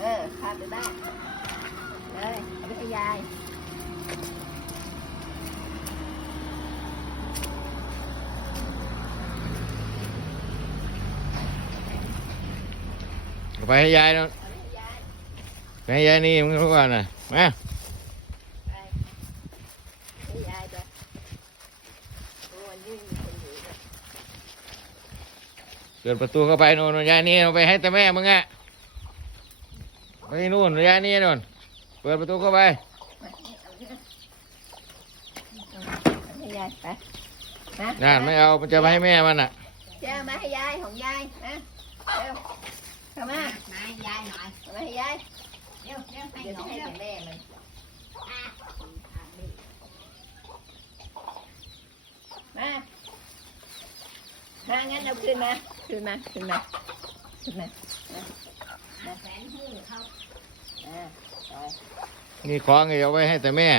เออพาไปบ้านเลยเอาไปให้ยายเอาไปให้ยายเนาะเอาไปให้ยายไปให้ยายนี่มึงรู้ก่อนนะมาไปให้ยายไปโอ้วันนี้มีคนอยู่ด้วยเปิดประตูเข้าไปโน่นยายนี่เอาไปให้แต่แม่มึงอะ ไปนู่นยายนี่นู่นเปิดประตูเข้าไปมานี่เอาเนี่ยเอาให้ยายไปนะนั่นไม่เอามันจะไปให้แม่มันอะเจ้ามาให้ยายของยายนะเร็วเข้ามามายายหน่อยเอามาให้ยายเร็วเร็วให้เดี๋ยวหนูจะให้เร็วแต่แม่มันมา มางั้นเอาขึ้นมาขึ้นมาขึ้นมาขึ้นมา แสนหูเขาอ่าไปนี่ของเอาไว้ให้แต่แม่